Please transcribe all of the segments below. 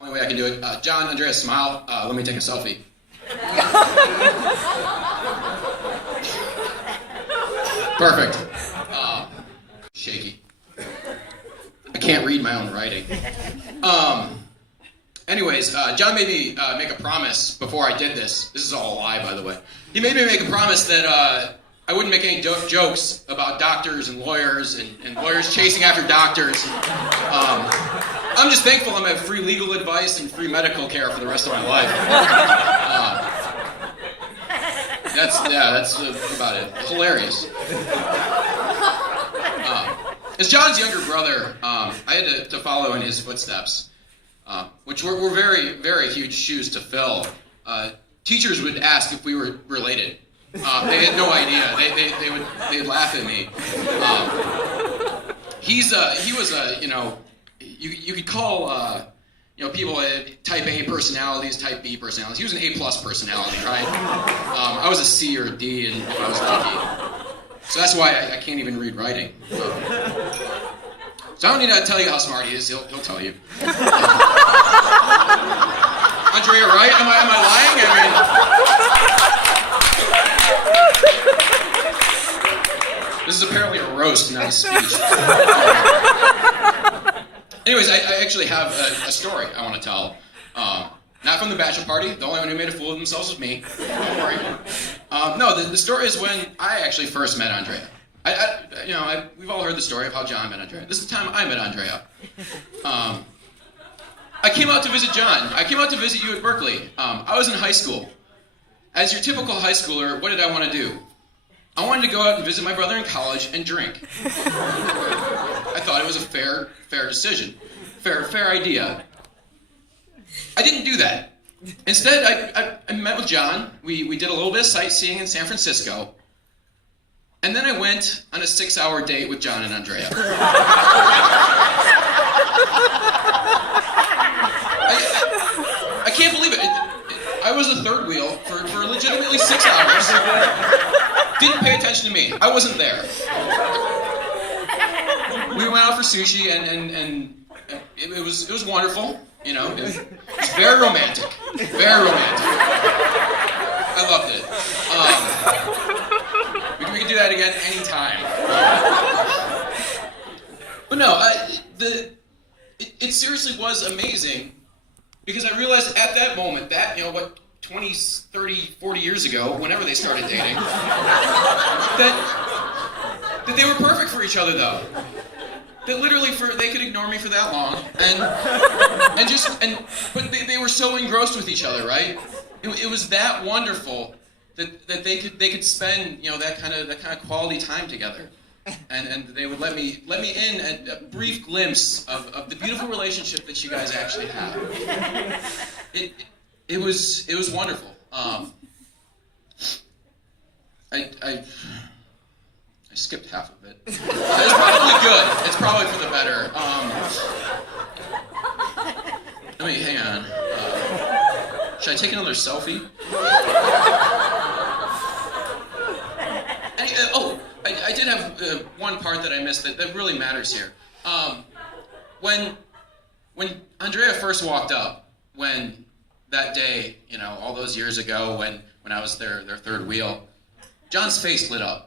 Only way I can do it. John, Andreas, smile. Let me take a selfie. Perfect. Shaky. I can't read my own writing. Anyways, John made me make a promise before I did this. This is all a lie, by the way. He made me make a promise that I wouldn't make any jokes about doctors and lawyers and lawyers chasing after doctors. I'm just thankful I'm going to have free legal advice and free medical care for the rest of my life. That's about it. Hilarious. As John's younger brother, I had to follow in his footsteps, which were very, very huge shoes to fill. Teachers would ask if we were related. They had no idea. They'd laugh at me. He was you could call people type A personalities, type B personalities. He was an A+ personality, right? I was a C or a D, and if I was lucky. So that's why I can't even read writing. So I don't need to tell you how smart he is. He'll tell you. Andrea, right? Am I lying? This is apparently a roast, not a speech. Anyways, I actually have a story I want to tell. Not from the bachelor party. The only one who made a fool of themselves was me. Don't worry. No, the story is when I actually first met Andrea. We've all heard the story of how John met Andrea. This is the time I met Andrea. I came out to visit John. I came out to visit you at Berkeley. I was in high school. As your typical high schooler, what did I want to do? I wanted to go out and visit my brother in college and drink. I thought it was a fair decision. Fair idea. I didn't do that. Instead, I met with John. We did a little bit of sightseeing in San Francisco. And then I went on a 6-hour date with John and Andrea. I can't believe it. I was the third wheel for legitimately 6 hours. Didn't pay attention to me. I wasn't there. We went out for sushi and it was wonderful. It was very romantic. Very romantic. I loved it. We can do that again anytime. But no, it seriously was amazing because I realized at that moment, 20, 30, 40 years ago, whenever they started dating, that they were perfect for each other, though. That literally they could ignore me for that long, but they were so engrossed with each other, right? It was that wonderful that they could spend that kind of quality time together, and they would let me in a brief glimpse of the beautiful relationship that you guys actually have. It was wonderful. I skipped half of it. It's probably good. It's probably for the better. Hang on. Should I take another selfie? I did have one part that I missed that really matters here. When Andrea first walked up, that day, all those years ago, when I was their third wheel, John's face lit up.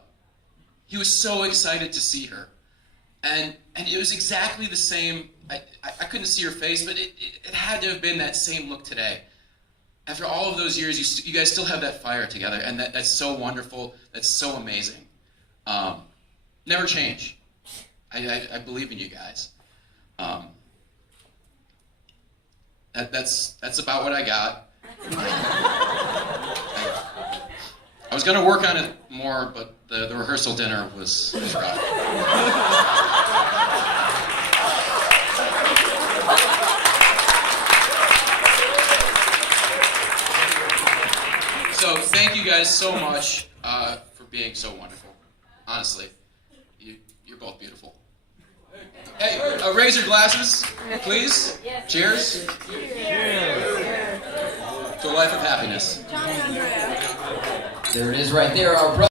He was so excited to see her, and it was exactly the same. I couldn't see her face, but it had to have been that same look today. After all of those years, you guys still have that fire together, and that's so wonderful. That's so amazing. Never change. I believe in you guys. That's about what I got. I was going to work on it more, but the rehearsal dinner was rough. So thank you guys so much for being so wonderful. Honestly, you're both beautiful. Hey, raise your glasses, please. Cheers. Cheers. To a life of happiness. There it is right there, our brother.